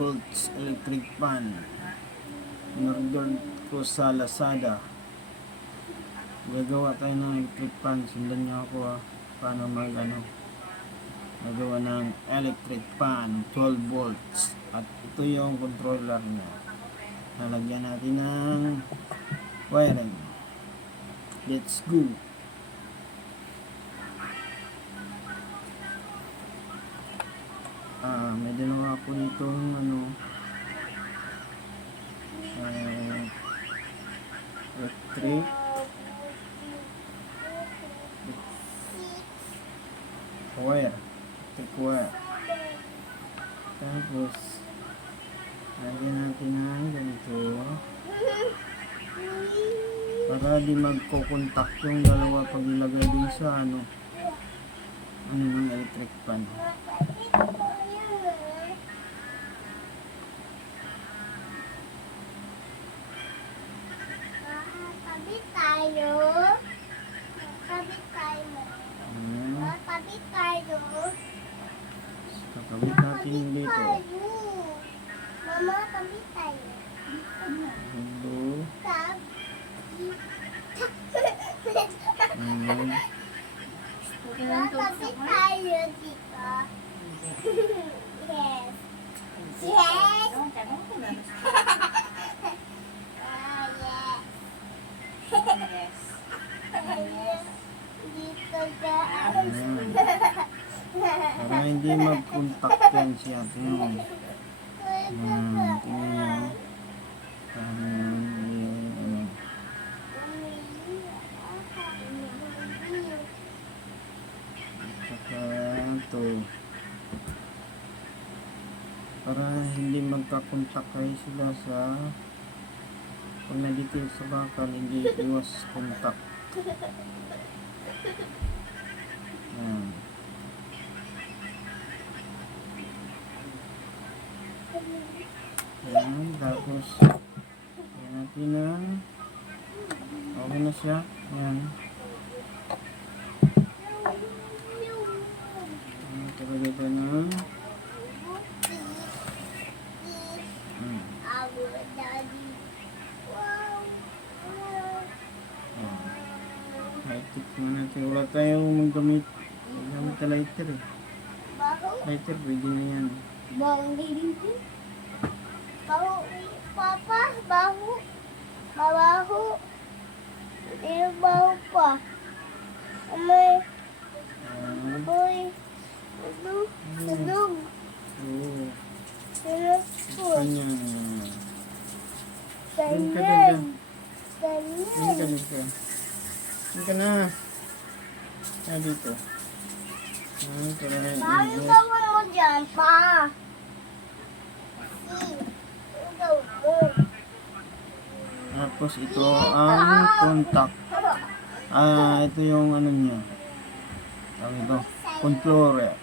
volts electric fan. In-order ko sa Lazada. Gagawa tayo ng electric fan. Sundan nyo ako paano magawa ng electric fan 12 volts. At ito yung controller niya. Nalagyan natin ng wiring. Let's go. May dalawa ako dito electric wire. Tapos lagyan natin ng ganito para di magko-contact yung dalawa pag ilagay din sa ng electric fan. Kakabit natin dito. Mama, kabit tayo. Hello. Kabit tayo dito. Yes. Yes. Yes. Dito ka. Para hindi mag-contact yan si ate yung tingnan nyo. Para hindi magka-contact kayo sila sa pag na-detail sa bakal, hindi iwas contact. Tapos yan natin na okay na siya. Yan. Talaga ito na lighter na natin. Wala tayong maggamit na lighter lighter pwede na yan. Bawang din. Baho, Papa, baho. Baho. Hindi baho pa. Amay. Boy. Sudog. Oo. Sudog. Kanya. Ganyan. Yan ka na. Dito. Paano gawin mo dyan, pa? Tapos ito ang contact. Ito yung niya. Tawag ito. Controller.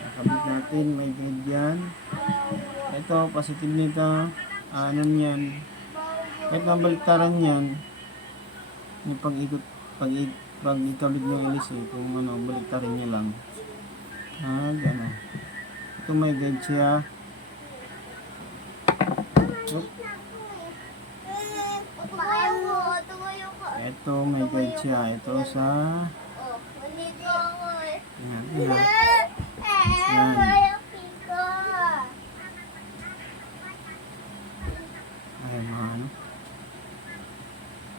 Nakabit natin. May guide yan. Ito, positive nito. Yan. Kahit mabaliktaran yan. Yung pag ikabit ng ilis kung baliktarin nyo lang. Gano'n. Ito may guide siya. Ito may guide siya. Ito sa yan. Ayan,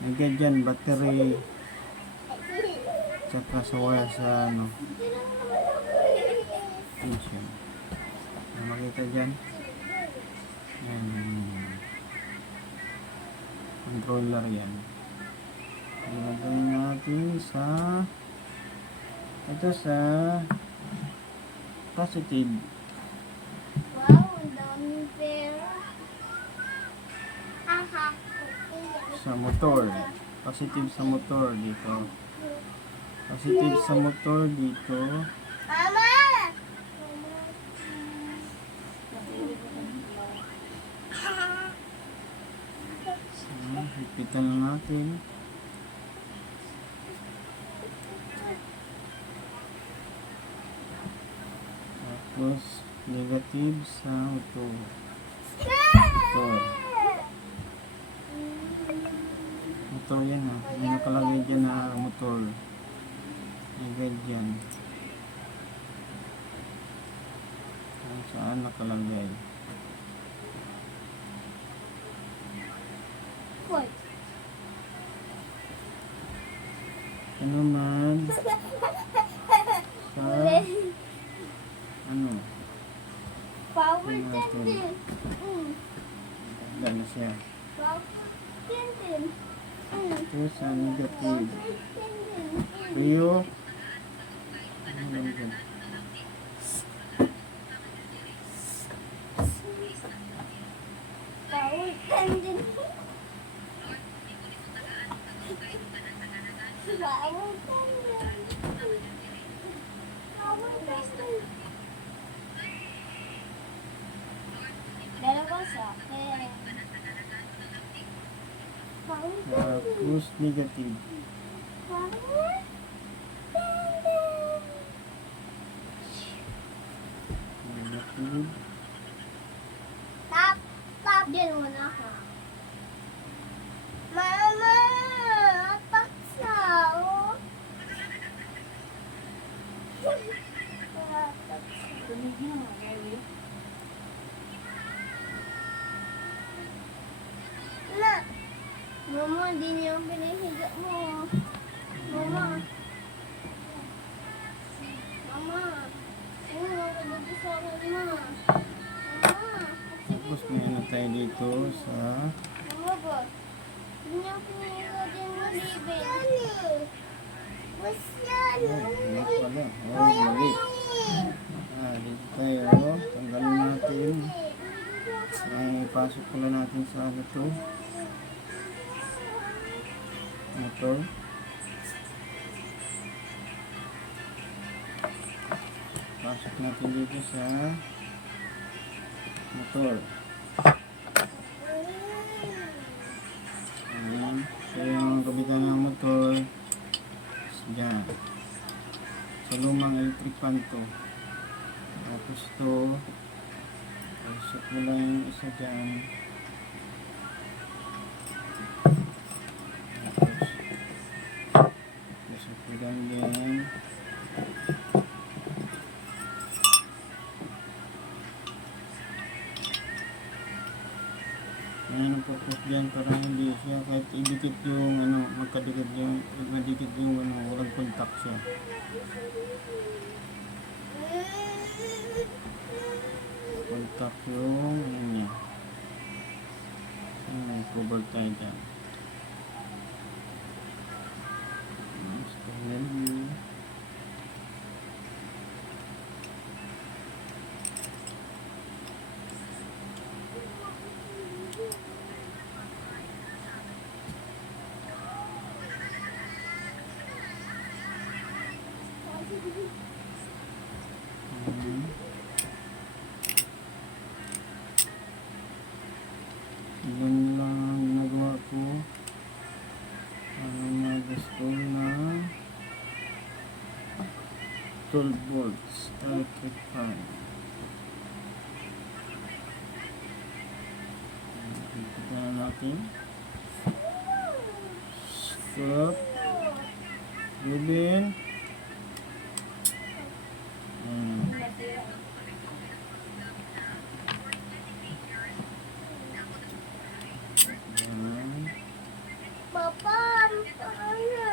may guide dyan, battery, tsaka sa wire sa tension. Makita dyan. Yan. Controller yan. Ilagay natin sa ito sa positive. Wow, ang dami pera. Sa motor. Positive sa motor dito. Positive sa motor dito. Mama! Hipitan lang natin. Tapos, negative sa motor. Motor yan ha. May nakalagay dyan na motor. Agad dyan. Kung saan nakalagay. Hoy. Ano man sa ano? Power Ano natin? 10. Ganda na siya. Power 10. Ito sa negative. Power 10. Rio. Ano lang dyan? Power 10. Power 10. Power 10. Dalawa sa akin. Power 10. Tapos negative. Power 10. Negative. Tap. Tap. Diyan muna ka. Mama! Paksa! Oh. Na! Mama, hindi niyo ang pinahiga mo. Mama! Mama! Oo, dito sa akin, ma. Mama! Tapos may ano tayo dito sa Mama ba? Hindi niyo ang pinahiga din mo, David. What's yan? ano pala? Oh, mali. Dito tayo. Tanggalin natin. Ay, pasok pala natin sa ano to. Motor. Pasok natin dito sa motor. Ayan. So yung kabitan ng motor is dyan. Sa lumang electric fan to. Tapos to pasok mo lang yung isa dyan. Tapos pasok mo lang din. Ayan ang purpose dyan para hindi siya kahit idikit yung ano, magkadikit yung magdikit yung ano, walang contact siya. Contact yung ano niya. Ayan, cover tayo dyan. Stand view. Yun lang ang ginagawa ko. Ano mag-gusto na 12 volts electric fan. Ito na natin. Stop. Rubin. Papa, ano pa kaya?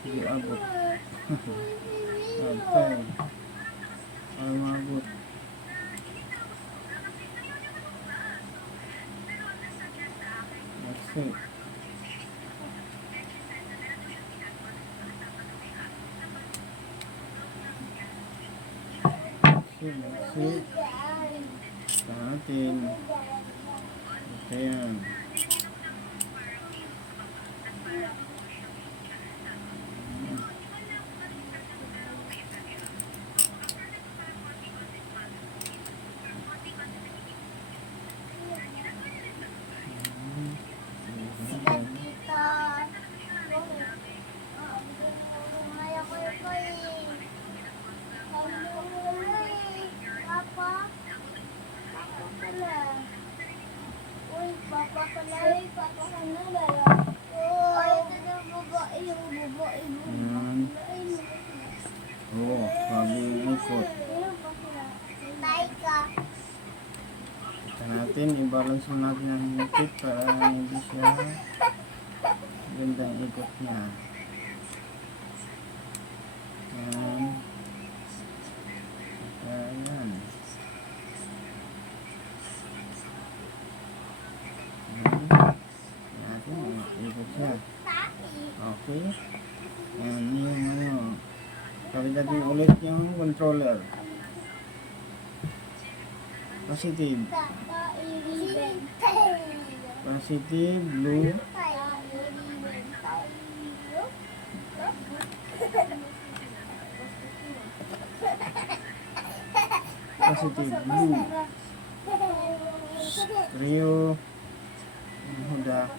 Sige, abot. Okay. Ay, mabot. That's it. That's it. Sa atin. Ito yan. Ay, papahan na ba? Ay, ito na babae yung babae. Yan. Oo, sabi yung ikot. Kita natin, i-balance mo natin ang higpit para hindi siya gandang ikot niya. Yan. Ayan. Natin, ikot siya. Okay. Yan yung ano. Kapit natin ulit yung controller. Positive. Positive, blue. Positive, blue. Rio. Huda.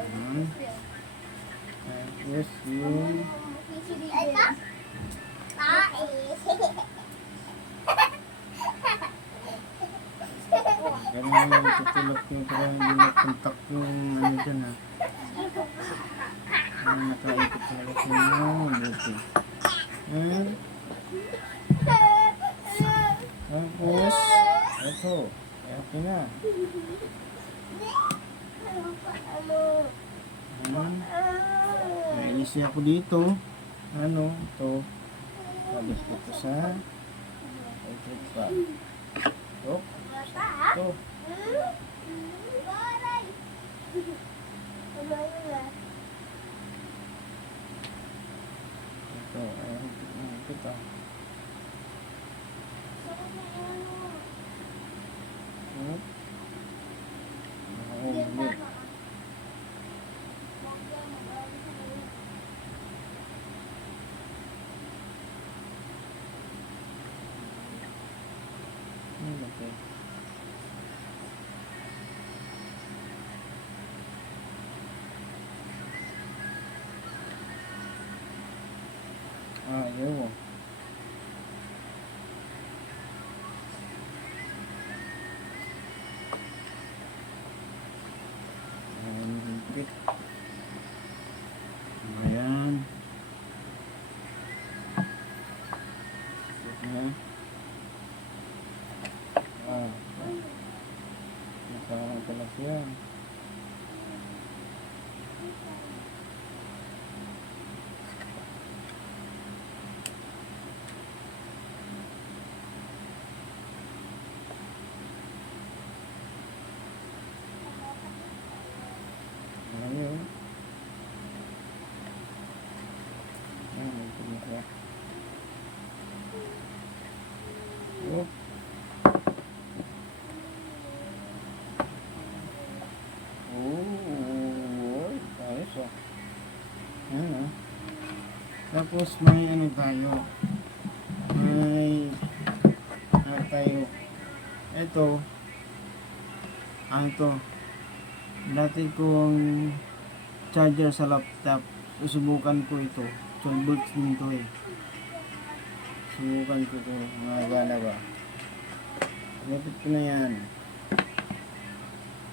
Ayan. Tapos yung ganun yung tutulak yung para hindi makontak yung ano dyan ha. Ang nakaikot talaga sa inyo. Mabuti. Ayan. Tapos, ito. Okay na. Ayan. Nainis niya ako dito. Ano, ito. Sabit ko ito sa electric fan. Oh, ito. Ito, ito. Okay. Yun. Higpit. Ayan. Ayan. Nasarang talas yan. Ayun. Ayan, ito na siya. Oh. Oh, ayos oh. Ayan oh. Tapos may ano tayo. May tayo. Ito. Ito. Dati kong charger sa laptop. Susubukan ko ito. 12 volts din to eh. Subukan ko ito. Mga gana ba. Ginapit ko na yan.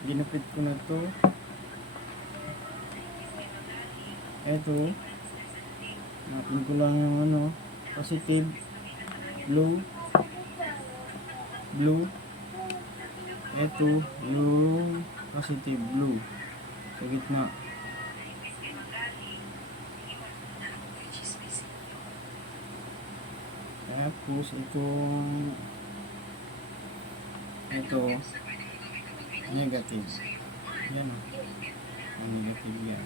Ginapit ko na to. Ito. Napin ko lang yung ano. Positive. Blue. Blue. Ito. Yung positive blue. Sa gitna. Tapos itong ito negative. Yan o. Ang negative yan.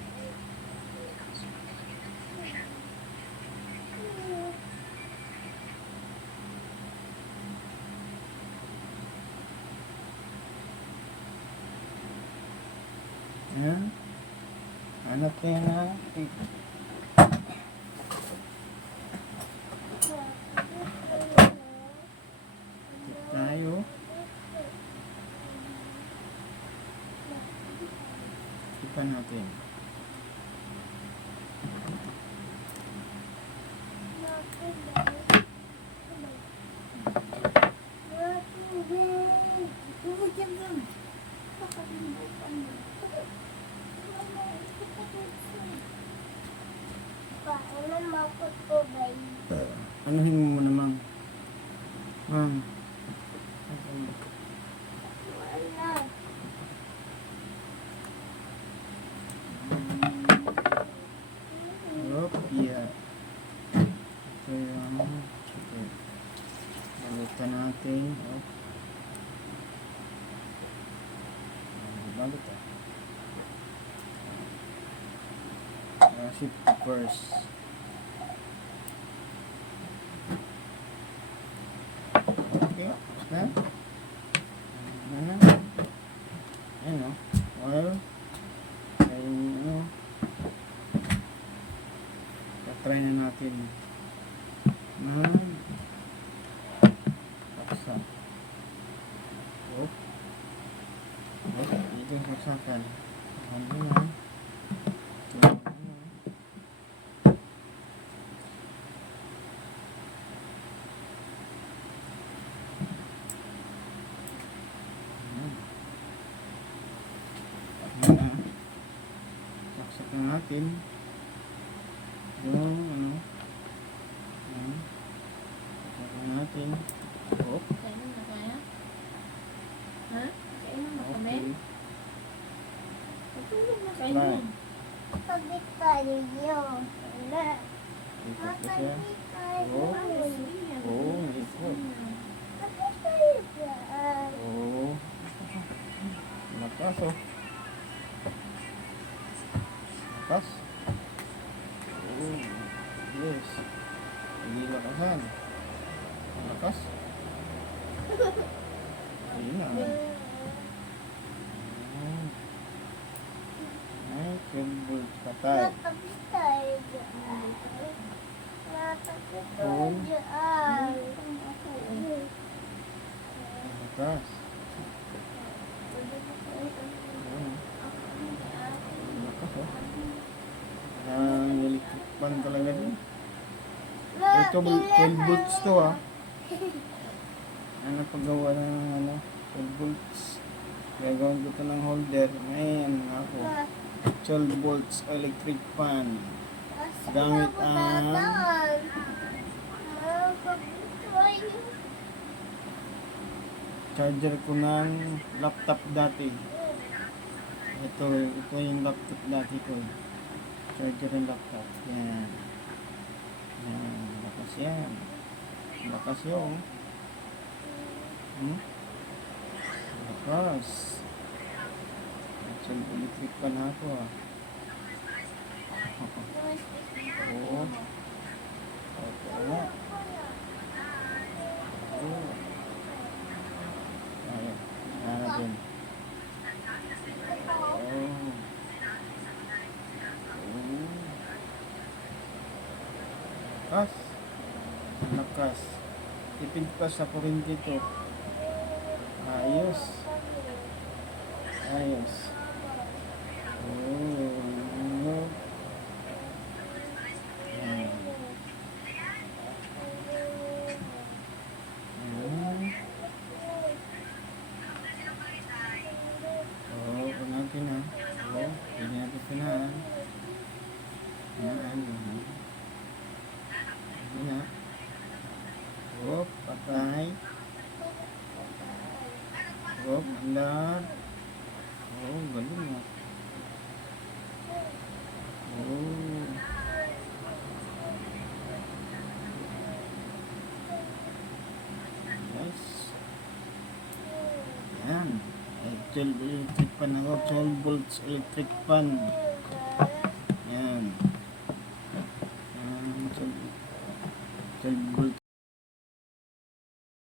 Yan. Hanap kayo na tayo. balikan natin. Anuhin mo muna, Mang. Mang. Yup, yeah. Ito yung okay. Balikan natin. Yup. Balit ah. Shift to first. Okay, na? Ano? Ano? Well, ano? Try na natin. Paksa. Oh. Ito yung saksakan. Ano na? Saksakan natin. Yung ano? Saksakan natin. Oh. Kailan na kaya? Ha? Kailan na kami? Okay. Patulog na kayo. Right. Pagit tayo yun. Ikot na siya. Oh. Oh, ikot. Pagit tayo dyan. Oh. Lakas oh. Lakas. Oh. Yes. Hindi lakasan. Lakas. Ayun na. Ay, 12 volts patay. Napagit tayo dyan. Napagit tayo Oh. dyan. Lakas. Ayun. Lakas oh. Ang electric fan talaga din. Ito 12 volts to ah. Ano paggawa ng ano 12 volts. Gagawin ko ito ng holder. Ayan ako. 12 volts electric fan. Gamit ang charger ko ng laptop dati. Ito yung laptop dati ko. Charger ng laptop. Yan. Yan. Lakas yan. Lakas yun. Lakas. Actually, electric pa na ako ah. Oo. Opo nga. Oo. Ayan. Ayan natin. Oo. Lakas. Lakas. Tipid pa sa kuryente ito. Ayos. Ayos. Oh. Ayan. Ayan. Oh, kung natin ha. Oh, pwede natin pinahan. Ayan. Ayan na. Oh, patay. Oh, andar. Oh, galing ah. Oh. Yes. Yan. 12 electric pan ako. 12 volts electric pan.